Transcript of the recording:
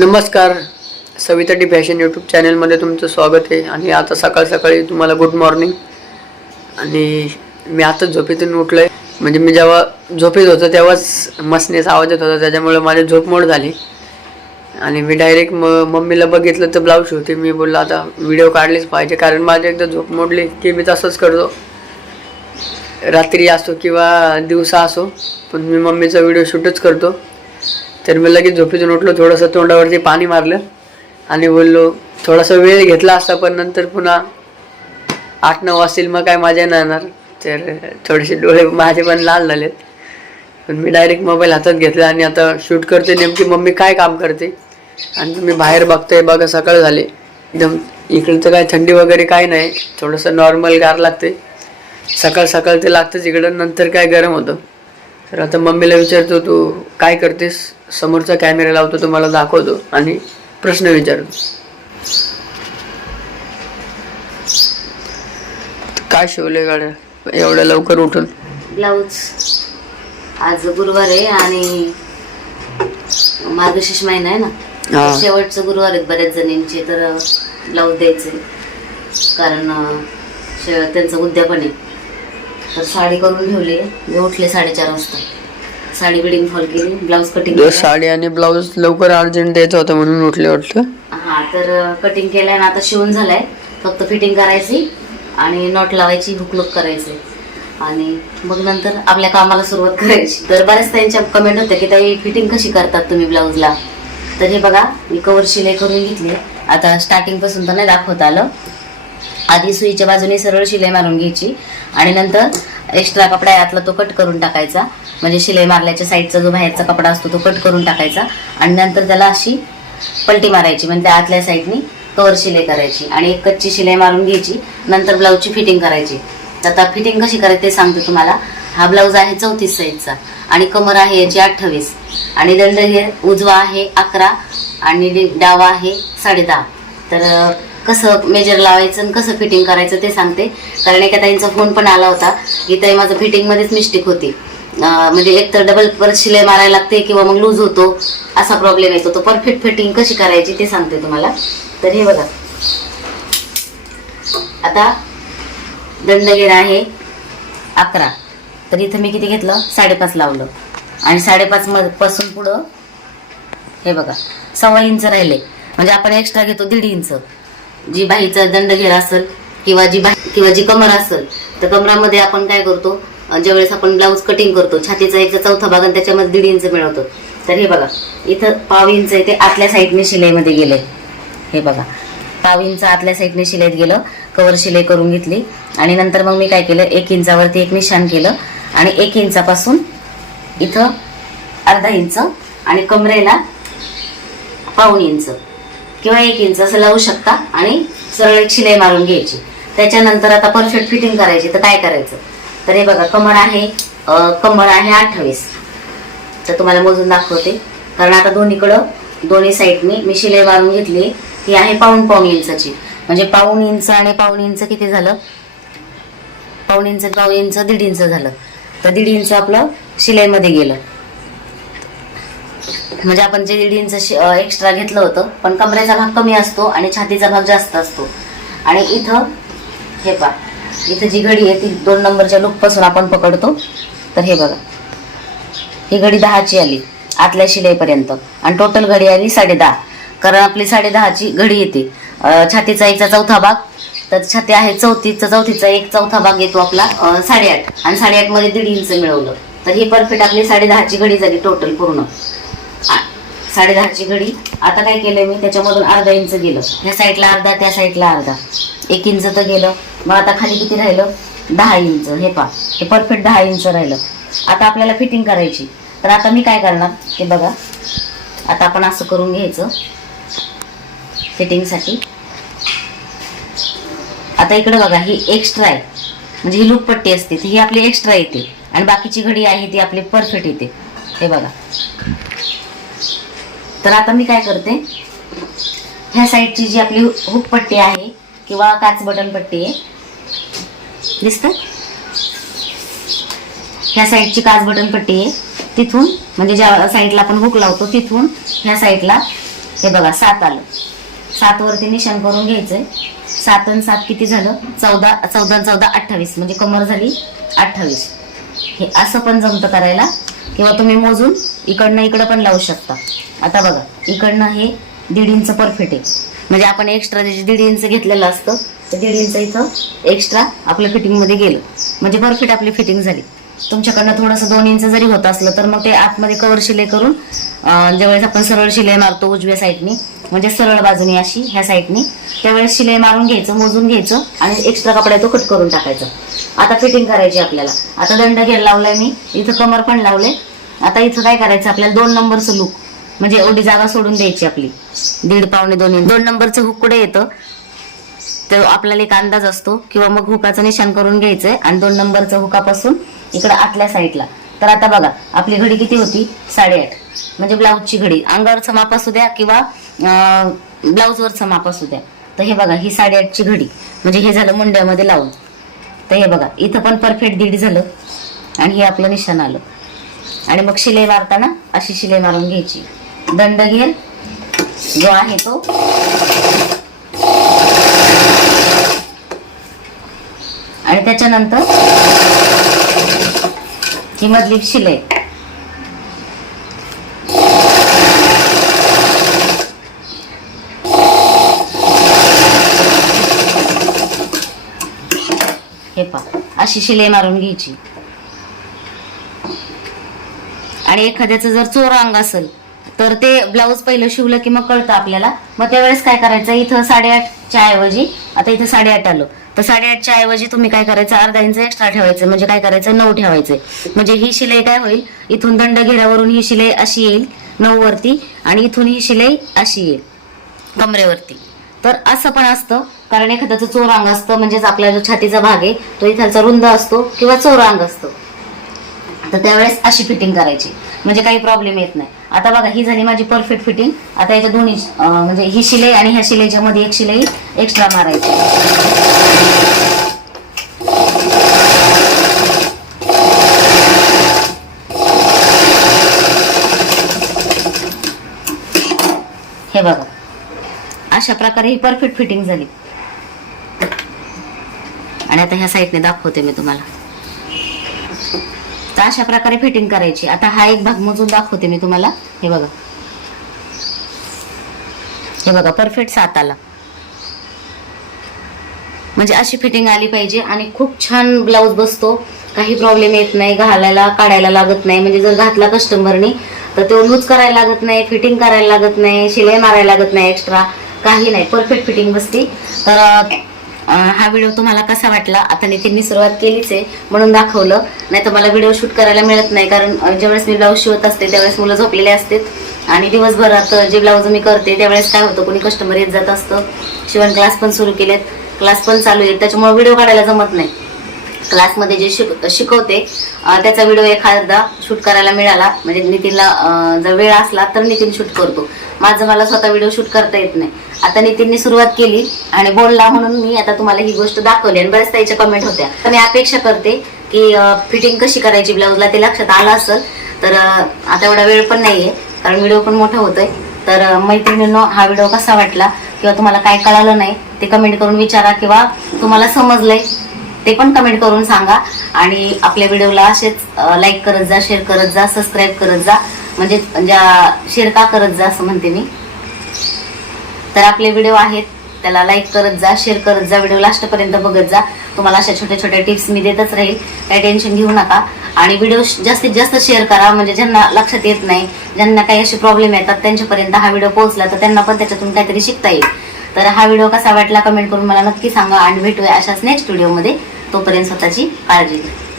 नमस्कार. Savita D fashion YouTube चॅनलमध्ये तुमचं स्वागत आहे आणि आता सकाळ सकाळी तुम्हाला गुड मॉर्निंग. आणि मी आता झोपेतून उठलो आहे म्हणजे मी जेव्हा झोपेत होतो तेव्हाच मसनेचा आवाज येत होता त्याच्यामुळे माझी झोप मोड झाली. आणि मी डायरेक्ट म मम्मीला बघितलं तर ब्लाऊज होते मी बोललो आता व्हिडिओ काढलेच पाहिजे. कारण माझी एकदा झोप मोडली की मी तसंच करतो. रात्री असो किंवा दिवसा असो पण मी मम्मीचा व्हिडिओ शूटच करतो. तर मी लगेच झोपेतून उठलो थोडंसं तोंडावरती पाणी मारलं आणि बोललो थोडासा वेळ घेतला असता पण नंतर पुन्हा आठ नऊ वाजतील मग काय मजा नाही येणार. तर थोडेसे डोळे माझे पण लाल झालेत. पण मी डायरेक्ट मोबाईल हातात घेतला आणि आता शूट करते नेमकी मम्मी काय काम करते? आणि तुम्ही बाहेर बघताय बघा सकाळ झाले. एकदम इकडे तर काय थंडी वगैरे काय नाही थोडंसं नॉर्मल गार लागते सकाळ सकाळ ते लागतंच इकडं नंतर काय गरम होतं. तर आता मम्मीला विचारतो तू काय करतेस? समोरचा कॅमेरा लावतो तुम्हाला दाखवतो आणि प्रश्न विचारतो. काय शिवले गाड्या? एवढ्या लवकर उठून? ब्लाऊज. आज गुरुवार आहे आणि मार्गशीर्ष महिना आहे ना. शेवटचं गुरुवार आहेत बऱ्याच जणींचे तर ब्लाऊज द्यायचे. कारण त्यांचं उद्यापन आहे. तर साडी करून ठेवली. मी उठले साडेचार वाजता. साडी बिडिंग फॉल केली. ब्लाऊज कटिंग जो साडी आणि ब्लाऊज लवकर अर्जंट द्यायचं होतं म्हणून उठले वाटतं? हा तर कटिंग केलंय ना आता शिवून झालाय. फक्त फिटिंग करायची आणि नॉट लावायची हुकलुक करायचे. आणि मग नंतर आपल्या कामाला सुरुवात करायची. तर बऱ्याच त्यांच्या कमेंट होत्या की ताई फिटिंग कशी करतात तुम्ही ब्लाऊजला? तर हे बघा मी कवर शिलाई करून घेतली. आता स्टार्टिंगपासून तर नाही दाखवता आलं. आधी सुईच्या बाजूने सरळ शिलाई मारून घ्यायची आणि नंतर एक्स्ट्रा कपडा आहे आतला तो कट करून टाकायचा. म्हणजे शिलाई मारल्याच्या साईडचा जो बाहेरचा कपडा असतो तो कट करून टाकायचा. आणि नंतर त्याला अशी पलटी मारायची. म्हणजे त्या आतल्या साईडनी कवर शिलाई करायची आणि एक कच्ची शिलाई मारून घ्यायची. नंतर ब्लाऊजची फिटिंग करायची. तर आता फिटिंग कशी करायची ते सांगते तुम्हाला. हा ब्लाऊज आहे चौतीस साईजचा आणि कमर आहे याची अठ्ठावीस. आणि दंड हे उजवा आहे अकरा आणि डावा आहे साडे तर कसं मेजर लावायचं आणि कसं फिटिंग करायचं ते सांगते. कारण एका ताईंचा फोन पण आला होता. की ताई माझं फिटिंगमध्येच मिस्टेक होती. म्हणजे एक तर डबल परत शिलाई मारायला लागते किंवा मग लूज होतो. असा प्रॉब्लेम येतो तो परफेक्ट फिटिंग कशी करायची ते सांगते तुम्हाला. तर हे बघा. आता दंडगिरा आहे. अकरा. तर इथं मी किती घेतलं? साडेपाच लावलं. आणि साडेपाच म पासून पुढं हे बघा. सव्वा इंच राहिले. म्हणजे आपण एक्स्ट्रा घेतो दीड इंच. जी बाईचा दंडघेर असेल किंवा जी बाई किंवा जी कमर असेल तर कमरामध्ये आपण काय करतो? ज्यावेळेस आपण ब्लाऊज कटिंग करतो छातीचा एक चौथा भाग आणि त्याच्यामध्ये दीड इंच मिळवतो. तर हे बघा इथं पाव इंच आहे ते आतल्या साईडने शिलाईमध्ये गेले. हे बघा पाव इंच आतल्या साईडने शिलाईत गेलं कवर शिलाई करून घेतली. आणि नंतर मग मी काय केलं एक इंचावरती एक निशाण केलं. आणि एक इंचापासून इथं अर्धा इंच आणि कमरेला पाऊण इंच किंवा एक इंच असं लावू शकता आणि सरळ एक शिलाई मारून घ्यायची. त्याच्यानंतर आता परफेक्ट फिटिंग करायची तर काय करायचं? तर हे बघा कमर आहे कमळ कमर आहे अठ्ठावीस. तर तुम्हाला मोजून दाखवते. कारण आता दोन्हीकडं दोन्ही साईडनी मी शिलाई मारून घेतली. ती आहे पाऊण पाऊण इंचाची. म्हणजे पाऊण इंच आणि पाऊण इंच किती झालं? पाऊण इंच पाऊण इंच दीड इंच झालं. तर दीड इंच आपलं शिलाईमध्ये गेलं. म्हणजे आपण जे दीड इंच एक्स्ट्रा घेतलं होतं पण कमरेचा भाग कमी असतो आणि छातीचा भाग जास्त असतो. आणि इथं हे पा इथं जी घडी आहे ती दोन नंबरच्या लुकपासून आपण पकडतो. तर हे बघा ही घडी दहाची आली आतल्या शिलाईपर्यंत आणि टोटल घडी आली साडे दहा कारण आपली साडे दहाची घडी येते. छातीचा एकचा चौथा भाग तर छाती आहे चौथीचा चौथीचा एक चौथा भाग येतो आपला साडेआठ. आणि साडेआठमध्ये दीड इंच मिळवलं. तर ही परफेक्ट आपली साडे दहाची घडी झाली टोटल पूर्ण. साडे दहाची घडी. आता काय केलंय मी? त्याच्यामधून अर्धा इंच गेलं. ह्या साईडला अर्धा त्या साईडला अर्धा. एक इंच तर गेलं. मग आता खाली किती राहिलं? दहा इंच. हे पा हे परफेक्ट दहा इंच राहिलं. आता आपल्याला फिटिंग करायची. तर आता मी काय करणार? हे बघा. आता आपण असं करून घ्यायचं. फिटिंगसाठी. आता इकडं बघा ही एक्स्ट्रा आहे. म्हणजे ही लूपपट्टी असते. ती ही आपली एक्स्ट्रा येते. आणि बाकीची घडी आहे ती आपली परफेक्ट येते. हे बघा. तर आता मी काय करते? ह्या साईडची जी आपली हुक पट्टी आहे किंवा काच बटन पट्टी आहे दिसत? ह्या साईडची काच बटन पट्टी आहे. तिथून म्हणजे ज्या साईडला आपण हुक लावतो तिथून ह्या साईडला हे बघा सात आलं. सातवरती निशाण करून घ्यायचंय. सात आणि सात किती झालं? चौदा चौदा चौदा अठ्ठावीस म्हणजे कमर झाली अठ्ठावीस. हे असं पण जमतं करायला. किंवा तुम्ही मोजून इकडनं इकडं पण लावू शकता. आता बघा इकडनं हे दीड इंच परफेक्ट आहे. म्हणजे आपण एक्स्ट्रा जे दीड इंच घेतलेलं असतं तर दीड इंच इथं एक्स्ट्रा आपलं फिटिंगमध्ये गेलं. म्हणजे परफेक्ट आपली फिटिंग झाली. तुमच्याकडनं थोडंसं दोन इंच जरी होत असलं तर मग ते आतमध्ये कवर शिलाई करून ज्यावेळेस आपण सरळ शिलाई मारतो उजव्या साईडनी म्हणजे सरळ बाजूने अशी ह्या साईडनी त्यावेळेस शिलाई मारून घ्यायचं मोजून घ्यायचं आणि एक्स्ट्रा कपडा तो कट करून टाकायचा. आता फिटिंग करायची आपल्याला. आता दंड घ्यायला लावलाय मी इथं कमर पण लावले आता इथं काय करायचं? आपल्याला दोन नंबरचं लुक म्हणजे एवढी जागा सोडून द्यायची आपली. दीड पावणे दोन दोन नंबरचं हुक कुठे येतं? तर आपल्याला एक अंदाज असतो किंवा मग हुकाचं निशाण करून घ्यायचंय आणि दोन नंबरचं हुकापासून इकडं आतल्या साईडला तर आता बघा आपली घडी किती होती? साडेआठ. म्हणजे ब्लाऊजची घडी. अंगावरचं माप असू द्या किंवा ब्लाऊजवरचं माप असू द्या. तर हे बघा ही साडेआठची घडी. म्हणजे हे झालं मुंड्यामध्ये लावून. तर हे बघा इथं पण परफेक्ट दीड झालं आणि हे आपलं निशाण आलं. आणि मग शिलाई मारताना अशी शिलाई मारून घ्यायची. दंड घेल. जो आहे तो. आणि त्याच्यानंतर ही मधली शिलाई. हे पहा अशी शिलाई मारून घ्यायची. आणि एखाद्याचं जर चोर अंग असेल तर ते ब्लाऊज पहिलं शिवलं की मग कळतं आपल्याला. मग त्यावेळेस काय करायचं? इथं साडेआठच्या ऐवजी आता इथं साडेआठ आलं. तर साडेआठच्या ऐवजी तुम्ही काय करायचं? अर्धा इंच एक्स्ट्रा ठेवायचं. म्हणजे काय करायचं? नऊ ठेवायचं. म्हणजे ही शिलाई काय होईल? इथून दंड घेऱ्यावरून ही शिलाई अशी येईल नऊ वरती. आणि इथून ही शिलाई अशी येईल कमरेवरती. तर असं पण असतं. कारण एखाद्याचं चोर अंग असतं म्हणजेच आपल्या जो छातीचा भाग आहे तो इथालचा रुंद असतो किंवा चोर अंग असतो. तर त्यावेळेस अशी फिटिंग करायची. म्हणजे काही प्रॉब्लेम येत नाही. आता बघा ही झाली माझी परफेक्ट फिटिंग आता याच्या दोन्ही म्हणजे ही शिलाई आणि ह्या शिलाईच्या मध्ये एक शिलाई एक्स्ट्रा मारायची. हे बघा. अशा प्रकारे ही परफेक्ट फिटिंग झाली. आणि आता ह्या साईडने दाखवते मी तुम्हाला. तर अशा प्रकारे फिटिंग करायची. आता हा एक भाग मोजून दाखवते मी तुम्हाला. हे बघा. हे बघा परफेक्ट सात आला. म्हणजे अशी फिटिंग आली पाहिजे आणि खूप छान ब्लाऊज बसतो. काही प्रॉब्लेम येत नाही घालायला काढायला लागत नाही. म्हणजे जर घातला कस्टमरनी तर तो लूज करायला लागत नाही फिटिंग करायला लागत नाही शिलाई मारायला लागत नाही एक्स्ट्रा काही नाही परफेक्ट फिटिंग बसते. तर हा व्हिडिओ तुम्हाला कसा वाटला? आता नितीननी सुरुवात केलीच आहे म्हणून दाखवलं. नाही तर मला व्हिडिओ शूट करायला मिळत नाही कारण ज्यावेळेस मी ब्लाऊज शिवत असते त्यावेळेस मुलं झोपलेले असतात. आणि दिवसभरात जे ब्लाऊज मी करते त्यावेळेस काय होतं कोणी कस्टमर येत जात असतं. शिवण क्लास पण सुरू केलेत. क्लास पण चालू आहेत त्याच्यामुळे व्हिडिओ काढायला जमत नाही. क्लासमध्ये जे शिक शिकवते त्याचा व्हिडिओ एखादा शूट करायला मिळाला म्हणजे नितीनला जर वेळ असला तर नितीन शूट करतो. माझं मला स्वतः व्हिडिओ शूट करता येत नाही. आता नितीनने सुरुवात केली आणि बोलला म्हणून मी आता तुम्हाला ही गोष्ट दाखवली आणि बऱ्याच त्याच्या कमेंट होत्या. तर मी अपेक्षा करते की फिटिंग कशी करायची ब्लाऊजला ते लक्षात आलं असेल तर आता एवढा वेळ पण नाही आहे कारण व्हिडिओ पण मोठा होतोय. तर मैत्रिणींनो हा व्हिडिओ कसा वाटला किंवा तुम्हाला काय कळालं नाही ते कमेंट करून विचारा किंवा तुम्हाला समजलंय ते पण कमेंट करून सांगा. आणि आपल्या व्हिडिओला असेच लाईक करत जा शेअर करत जा सबस्क्राईब करत जा. म्हणजे ज्या शेअर का करत जा असं म्हणते मी. तर आपले व्हिडिओ आहेत त्याला लाईक करत जा शेअर करत जा व्हिडिओ लास्टपर्यंत बघत जा. तुम्हाला अशा छोट्या छोट्या टिप्स मी देतच राहील. काही टेन्शन घेऊ नका. आणि व्हिडिओ जास्तीत जास्त शेअर करा म्हणजे ज्यांना लक्षात येत नाही ज्यांना काही असे प्रॉब्लेम येतात त्यांच्यापर्यंत हा व्हिडिओ पोहोचला तर त्यांना पण त्याच्यातून काहीतरी शिकता येईल. तर हा व्हिडिओ कसा वाटला कमेंट करून मला नक्की सांगा. आणि भेटूया अशाच नेक्स्ट व्हिडिओमध्ये तोपर्यंत स्वतःची काळजी घ्या.